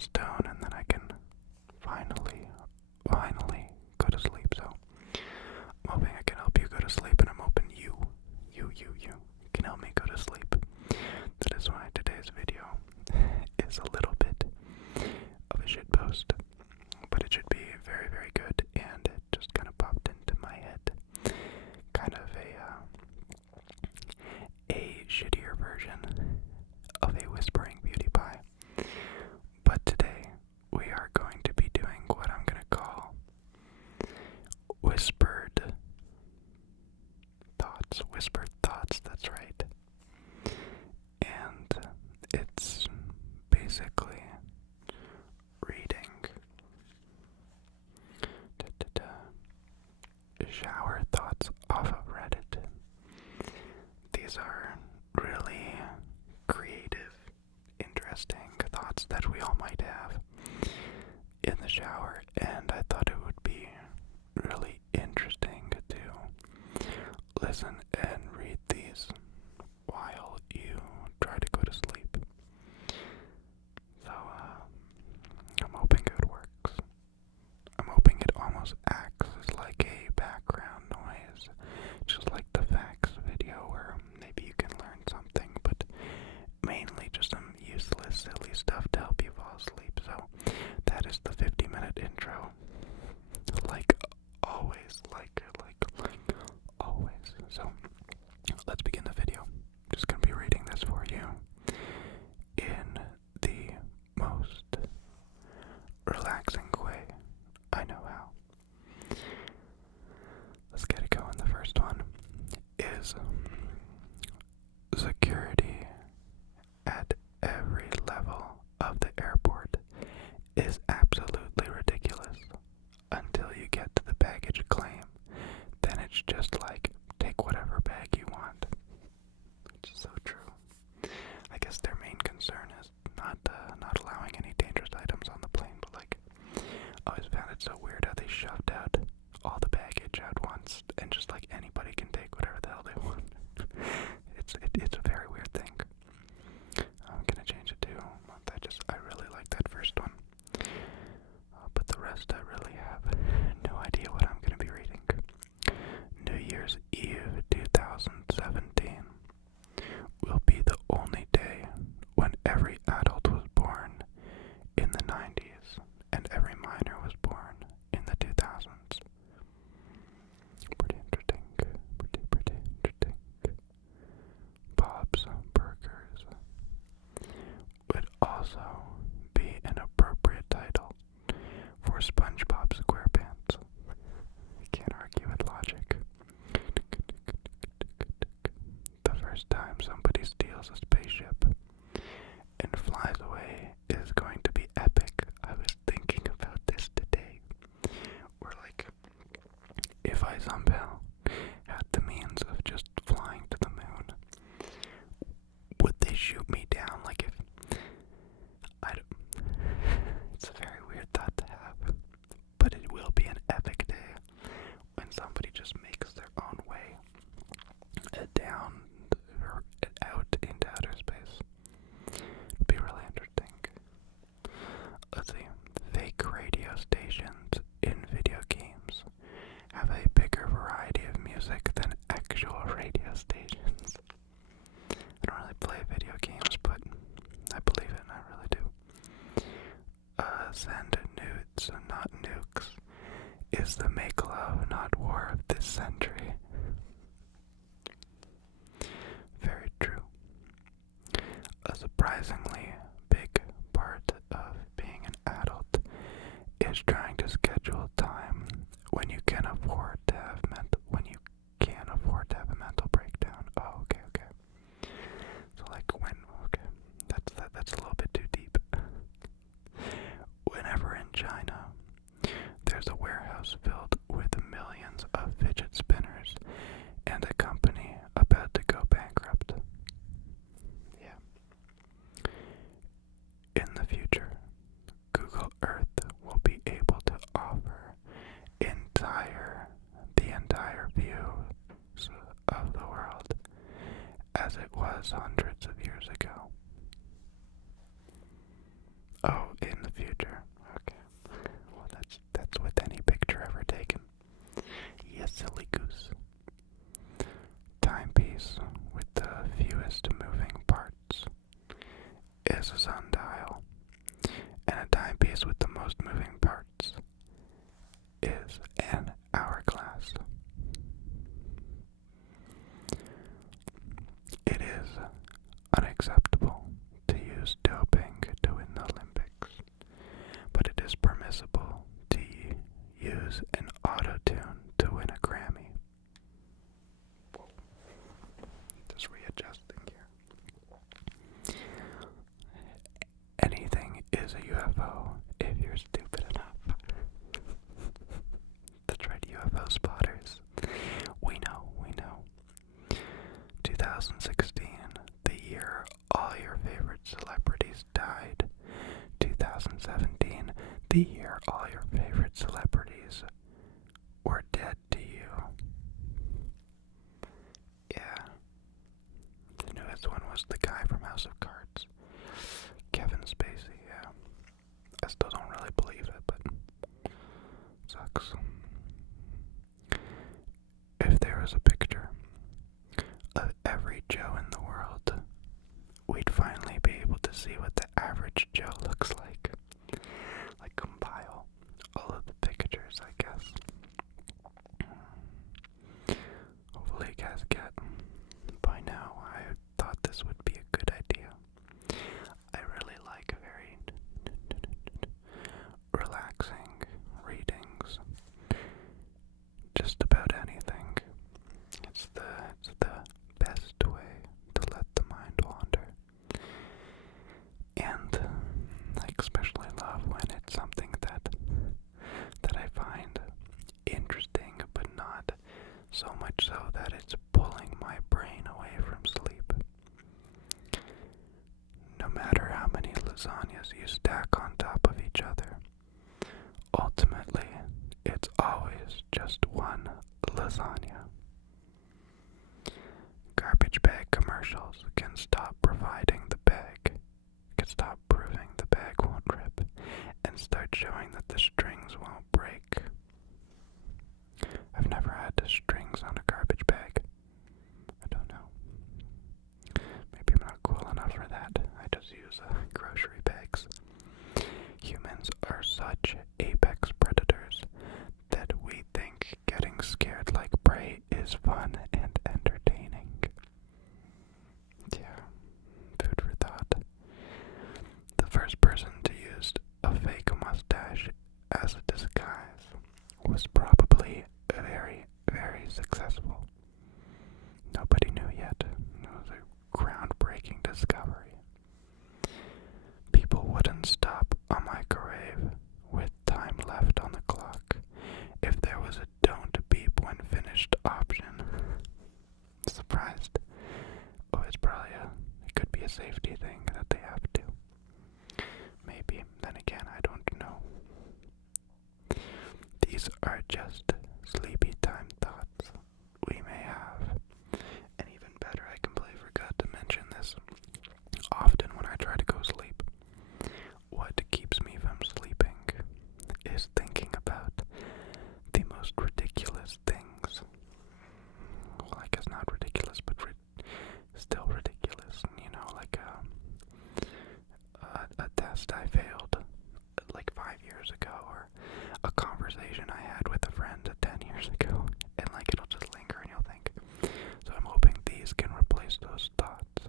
stone, and then I can finally go to sleep. So I'm hoping I can help you go to sleep, and I'm hoping you can help me go to sleep. That is why today's video is a little bit of a shit post, but it should be very, very good, and it just kind of popped into my head. Kind of a shittier version of a whispering beauty pie. But today we are going to be doing what I'm going to call whispered thoughts, that's right. And it's basically reading shower thoughts off of Reddit. These are really creative, interesting thoughts that we all might have in the shower, and I thought it would be really interesting to listen and read these while you try to go to sleep. So, I'm hoping it works. I'm hoping it almost acts as like a background noise, just like the facts video where maybe you can learn something, but mainly just some useless, silly stuff to help you fall asleep. So that is the 50-minute intro. Like always, like always. So let's begin the video. Just gonna be reading this for you in the most relaxing way I know how. Let's get it going. The first one is security at every level of the airport is absolutely ridiculous until you get to the baggage claim. Then it's just like, take whatever bag you want. Which is so true. I guess their main concern is not allowing any dangerous items on the plane, but like, I always found it so weird how they shoved out all the baggage at once, and just like anybody can take whatever the hell they want. It's a very weird thing. I'm gonna change it to, I really like that first one. But the rest I really have no idea what I'm gonna be reading. New Year's Eve 2017 will be the only day when every adult was born in the 90s and every minor was born in the 2000s. Pretty interesting. Pretty interesting. Bob's Burgers would also be an appropriate title for SpongeBob SquarePants. I can't argue with logic. The first time somebody steals a spaceship and flies away is going to be epic. I was thinking about this today. Where like, if I somehow had the means of just flying to the moon, would they shoot me down? Like if it's a very weird thought to have, but it will be an epic day when somebody just makes their own way down or out into outer space. It'd be really interesting. Let's see. Fake radio stations in video games have a bigger variety of music than actual radio stations. I don't really play video games, but I believe it, and I really do. Send nudes, not nukes, is the make love, not war of this century. Very true. A surprisingly big part of being an adult is trying to schedule time when you can afford to have a mental breakdown. Oh, okay. So like that's a little bit too deep. Whenever in China, there's a warehouse filled with millions of fidget spinners and a company about to go bankrupt. Yeah. In the future, Google Earth will be able to offer the entire view of the world as it was hundreds of years ago. Oh, in the is a sundial, and a timepiece with the most moving parts is an hourglass. It is unacceptable to use doping to win the Olympics, but it is permissible to use an auto-tune to win a Grammy. Whoa. Just readjusting here. Anything is a UFO if you're stupid enough. That's right, UFO spotters. We know. 2016, the year all your favorite celebrities died. 2017, the year all your favorite celebrities were dead to you. Yeah. The newest one was the guy from House of Cards. Kevin Spacey, yeah. I still don't really believe it, but sucks. If there was a picture of every Joe in the world, we'd finally be able to see what the average Joe looks like. Like compile all of the pictures, I guess. Hopefully you guys get by now. I thought this would be a good idea. I really like very relaxing readings. Just about anything. It's the best way to let the mind wander. And I especially love when it's something that I find interesting, but not so much so that it's pulling my brain away from sleep. No matter how many lasagnas you stack on top of each other, ultimately, it's always just one lasagna. Garbage bag commercials can stop proving the bag won't rip, and start showing that the strings won't break. I've never had the strings on a garbage bag. I don't know. Maybe I'm not cool enough for that. I just use grocery bags. Humans are such apex predators that we think getting scared like prey is fun and entertaining. Yeah, food for thought. The first person to use a fake mustache as a disguise was probably very, very successful. Nobody knew yet. It was a groundbreaking discovery. People wouldn't stop a microwave with time left on the clock if there was a don't beep when finished option. Surprised. Oh, it could be a safety thing that they have to. Maybe. Then again, I don't know. These are just sleepy time thoughts we may have. And even better, I completely forgot to mention this. Often when I try to go sleep, what keeps me from sleeping is thinking about the most ridiculous things. Well, I guess not ridiculous, but still ridiculous. You know, like a test I failed like 5 years ago, or a conversation I had with a friend 10 years ago, and like it'll just linger and you'll think. So I'm hoping these can replace those thoughts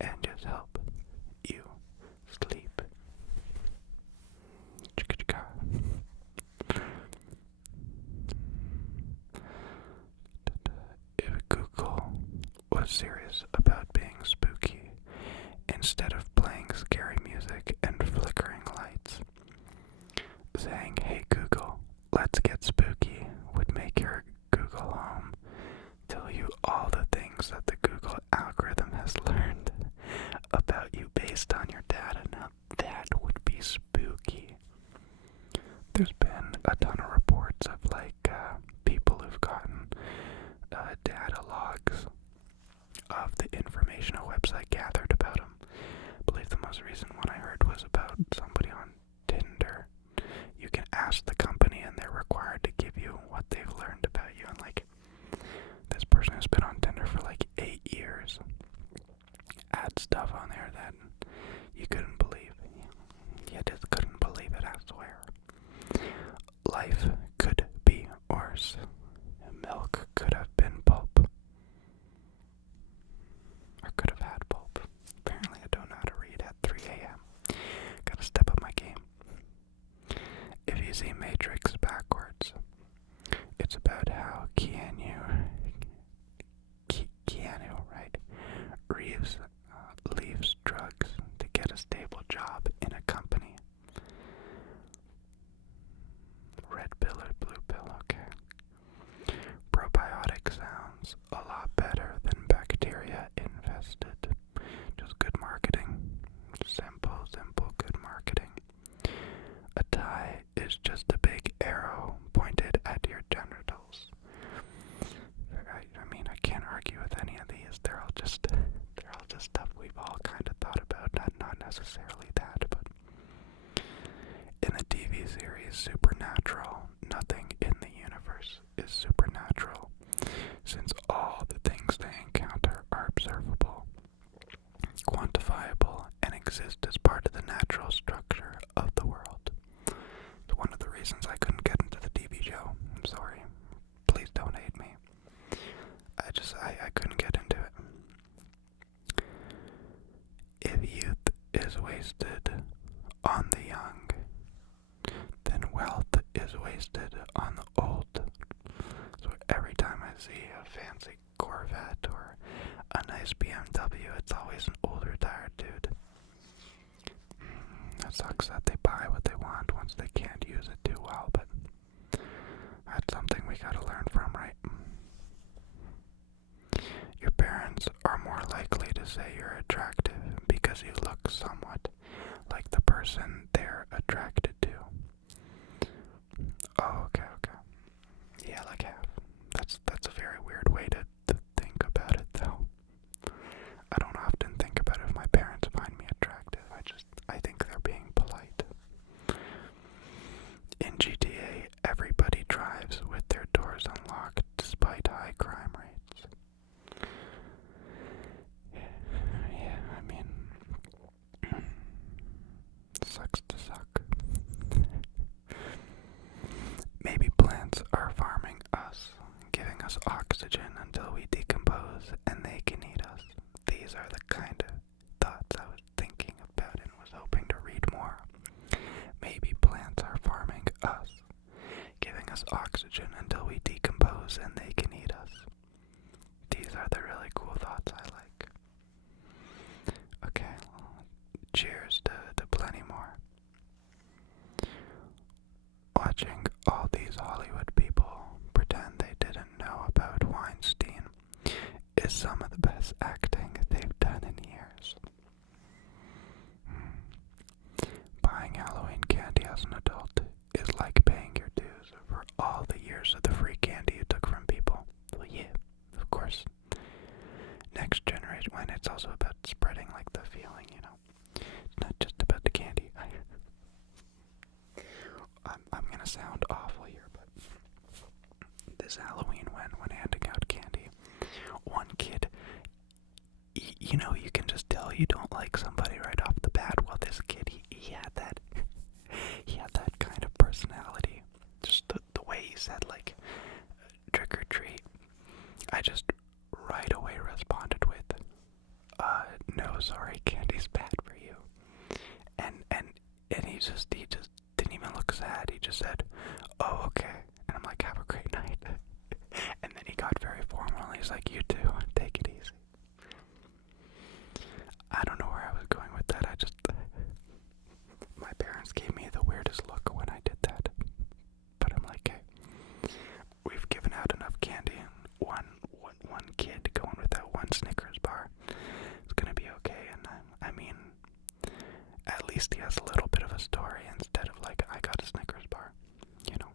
and just help you sleep. If Google was serious about being spooky, instead of playing scary music and flickering lights, saying, "Hey Google, let's get spooky," would make your Google Home tell you all the things that the Google algorithm has learned about you based on your data. Now that would be spooky. There's been a ton of reports of people who've gotten data logs of the information a website gathered about them. I believe the most recent one I heard was about somebody on Tinder. You can ask the company and they're required to give you what they've learned about you. And this person has been on Tinder for 8 years. Add stuff on there that worse. Milk could have been pulp. Or could have had pulp. Apparently I don't know how to read at 3 a.m. Gotta step up my game. If you see Matrix backwards, it's about how Keanu, right? Reeves leaves drugs to get a stable job in a company. Red pill or blue pill, okay. Probiotic sounds a lot better than bacteria infested. Just good marketing. Simple, good marketing. A tie is just a big arrow pointed at your genitals. I mean, I can't argue with any of these. They're all just stuff we've all kind of thought about. Not necessarily that, but in the TV series Supernatural, nothing in the universe is supernatural, since all the things they encounter are observable, quantifiable, and exist as part of the natural structure of the world. It's one of the reasons I couldn't get into the TV show. I'm sorry. Please don't hate me. I couldn't get into it. If youth is wasted on the young, then wealth is wasted on the old. So every time I see a fancy Corvette or a nice BMW, it's always an old retired dude. That sucks that they buy what they want once they can't use it too well, but that's something we gotta learn from, right? Your parents are more likely to say you're attractive because you look somewhat like the person they're attracted to. Oh, okay. Yeah, like half. That's a very weird way to think about it, though. I don't often think about if my parents find me attractive. I think they're being polite. In GTA, everybody drives with their doors unlocked despite high crime rates. Yeah, I mean, sucks to suck. Maybe plants are farming us, giving us oxygen until we decompose and they can eat us. These are the kind of thoughts I was thinking about and was hoping to read more. Maybe plants are farming us, giving us oxygen until we decompose and they can eat us. These are the really cool thoughts I like. Okay, cheers to plenty more. Watching all these Hollywood people pretend they didn't know about Weinstein is some of the best acting they've done in years. Buying Halloween candy as an adult is like paying your dues for all the years of the free candy you took from people. Well, yeah, of course. Next generation, when it's also about spreading like the feeling, you know. It's not just about the candy. I'm gonna sound awful here, but this Halloween when handing out candy, one kid, you know, you can just tell you don't like somebody right off the bat. Well, this kid, he had that kind of personality. Just the way he said, like, trick or treat. I just right away responded with, no, sorry, candy's bad for you. And he just didn't even look sad. He just said, oh, okay. And I'm like, have a great night. And then he got very formal. He's like, you too, take it easy. I don't know where I was going with that. My parents gave me the weirdest look when I did that. But I'm like, hey, we've given out enough candy. One kid going without one Snickers bar is gonna be okay. And I mean, at least he has a little bit of a story instead of like, I got a Snickers bar, you know.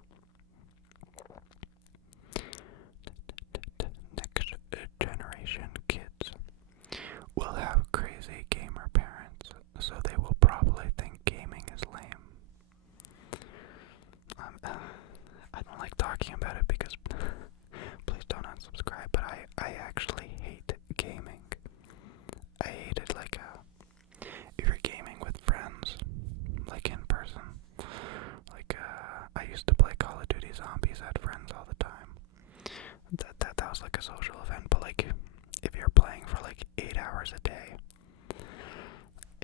Next generation kids will have crazy gamer parents, so they will probably think gaming is lame. I don't like talking about it because please don't unsubscribe, but I actually hate gaming. I hate it like if you're gaming with friends, like in person. Like I used to play Call of Duty Zombies, I had friends all the time.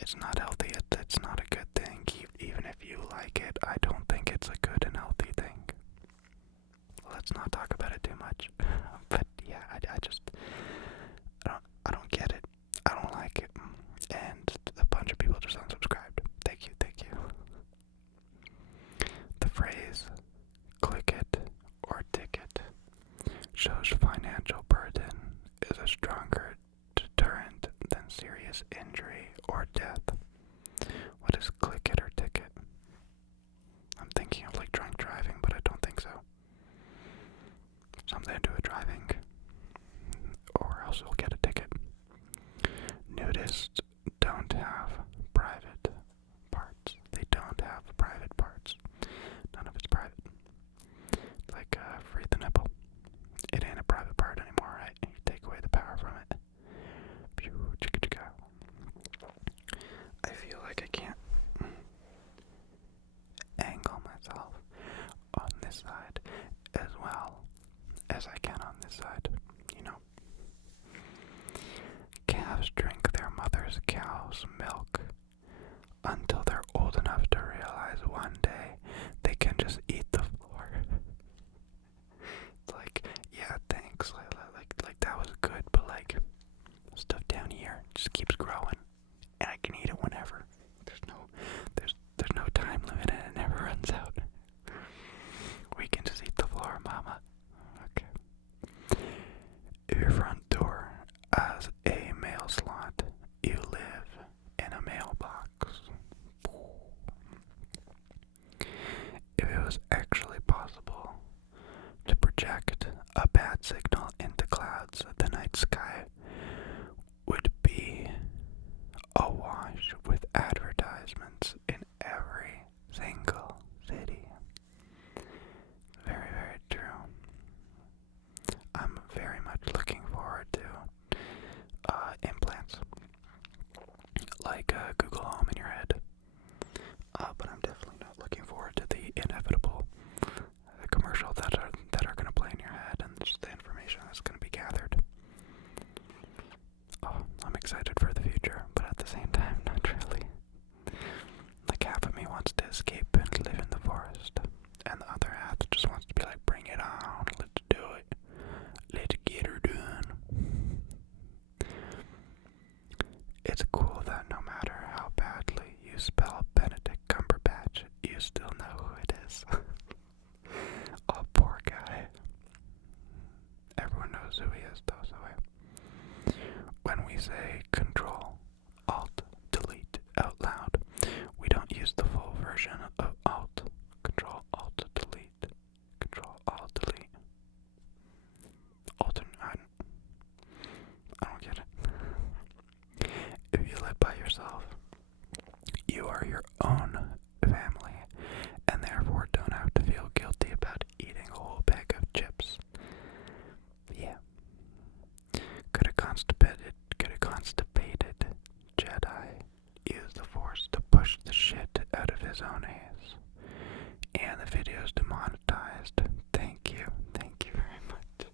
It's not healthy. It's not a good thing. Even if you like it, I don't think it's a good and healthy thing. Let's not talk about it too much. But yeah, I don't get it. I don't like it. And a bunch of people just unsubscribed. Thank you. The phrase, click it or ticket, shows financial burden is a stronger deterrent than serious injury or death. What is click it or ticket? I'm thinking of like drunk driving, but I don't think so. Something to do with driving, or else we'll get a ticket. Nudists don't have private parts. They don't have private parts. None of it's private. Like free the nipple. It ain't a private part anymore, right? You take away the power from it. Pew, chicka chicka. I feel like I can't angle myself on this side as well as I can on this side, you know. Calves drink their mother's cow's milk until they're old enough to realize one day they can just eat the floor. It's like, yeah, thanks, like that was good, but like, stuff down here just keeps growing, and I can eat it whenever. There's no time limit, and it never runs out. We can just eat the floor, mama. Okay. If your front door has a mail slot, you live in a mailbox. If it was actually possible to project a bad signal into clouds, the night sky would be awash with advertisements in every single city. Very, very true. I'm very much looking forward to implants, like Google Home in your head. But I'm definitely not looking forward to the inevitable commercial that are going to play in your head and just the information that's going to be gathered. Oh, I'm excited for the future, but at the same time, not really. Like, half of me wants to escape and live in the forest, and the other half just wants to be like, bring it on, let's do it, let's get her done. It's cool that no matter how badly you spell Benedict Cumberbatch, you still know who it is. Oh, poor guy. Everyone knows who he is, though, so when we say Control, Alt, Delete out loud, we don't use the full version of Alt, Control, Alt, Delete, Control, Alt, Delete. I don't get it. If you live by yourself, you are your own family, and therefore don't have to feel guilty about eating a whole bag of chips. Yeah. Could a constipated Jedi use the Force to push the shit out of his own ass? And the video's demonetized. Thank you very much.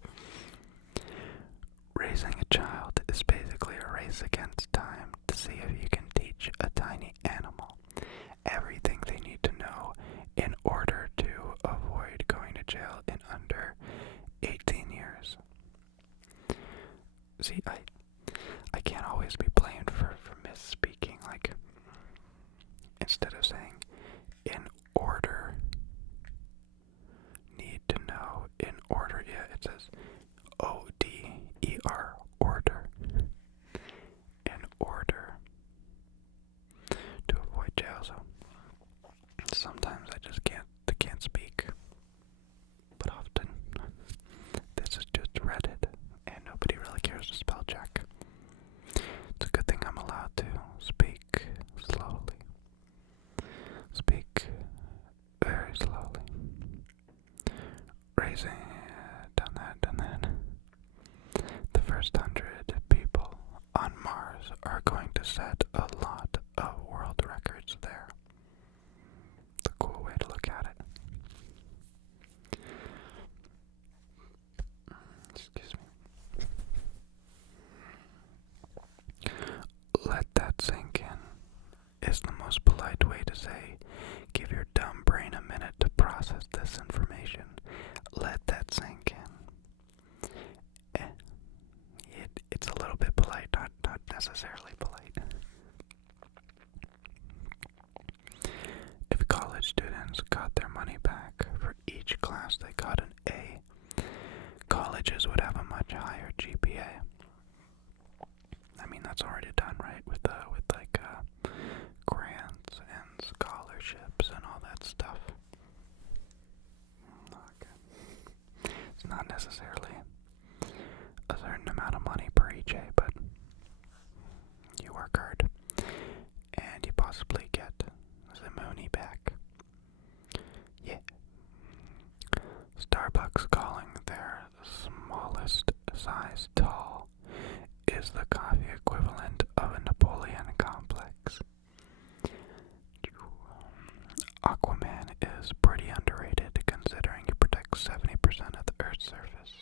Raising a child is basically a race against time to see if you can teach a tiny animal everything they need to know in order to avoid going to jail in under 18 years. See, I can't always be blamed for misspeaking. Like, instead of saying in order, need to know, in order, yeah, it says O-D-E-R, order. In order to avoid jail. So sometimes I just can't speak. But often this is just Reddit, and nobody really cares to spell check. It's a good thing I'm allowed to speak slowly. Speak very slowly. Raising, done that. The first 100 people on Mars are going to set a lot of world records there. It's a cool way to look at it. Excuse me. Let that sink in. unless they got an A. Colleges would have a much higher GPA. I mean, that's already done, right? With grants and scholarships and all that stuff. Okay. It's not necessarily a certain amount of money per each A, but you work hard and you possibly get the money back. Yeah. Starbucks calling their smallest size tall is the coffee equivalent of a Napoleon complex. Aquaman is pretty underrated considering he protects 70% of the Earth's surface.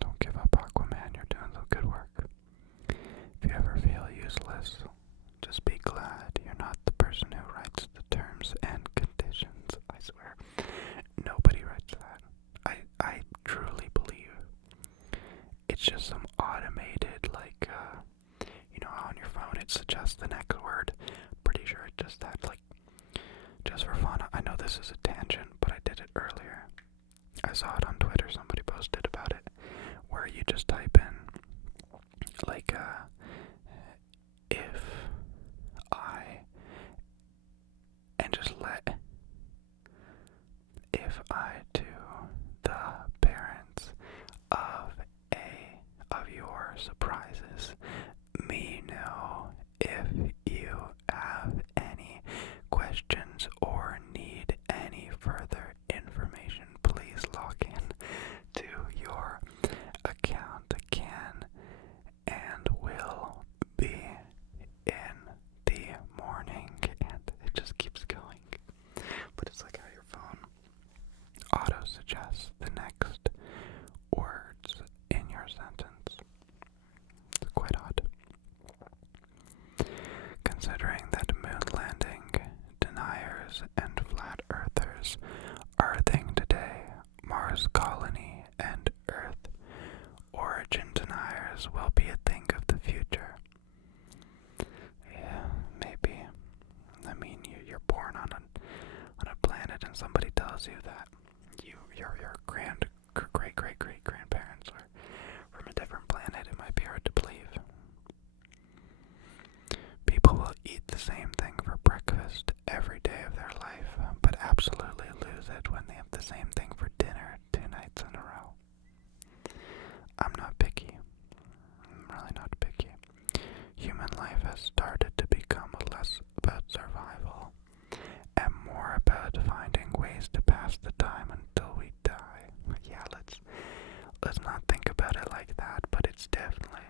Don't give up, Aquaman, you're doing some good work. If you ever feel useless, just be glad you're not the person who writes the terms and conditions. I swear, nobody writes that. I truly believe it's just some automated, on your phone it suggests the next word. Pretty sure it's just that, just for fun. I know this is a tangent, but I did it earlier. I saw it on Twitter, somebody posted about it, where you just type in, if I, and just let, if I to the parents of your surprises, me know if you have any questions or need any further information. Please log in to your account again and will be in the morning. And it just keeps going. But it's like how your phone auto suggests the next words in your sentence. It's quite odd. Considering that moon landing deniers and flat earthers are a thing today, Mars colony and Earth origin deniers will be a thing of the future. Yeah, maybe. I mean, you're born on a planet and somebody tells you that your great grandparents are from a different planet. It might be hard to believe. People will eat the same thing for breakfast every day of their life, but absolutely lose it when they have the same thing for dinner 2 nights in a row. I'm not picky. I'm really not picky. Human life has started to become less about survival and more about finding ways to pass the time until we die. Yeah, let's not think about it like that, but it's definitely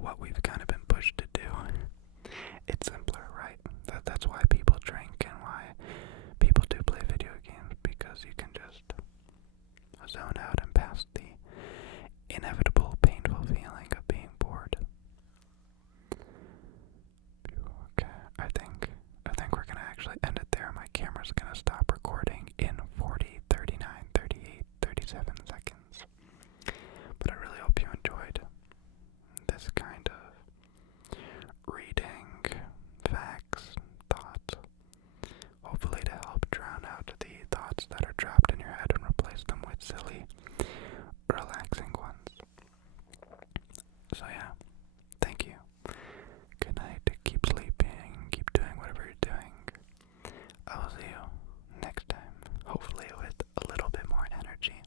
what we've kind of been pushed to do. It's simpler, right? That's why people drink and why people do play video games, because you can just zone out and pass the inevitable painful feeling of being bored. Okay, I think we're gonna actually end it there. My camera's gonna stop recording in 40, 39, 38, 37 seconds. But I really hope you enjoyed this kind of reading facts, thoughts, hopefully to help drown out the thoughts that are trapped in your head and replace them with silly, relaxing ones. So yeah, thank you. Good night, keep sleeping, keep doing whatever you're doing. I will see you next time, hopefully with a little bit more energy.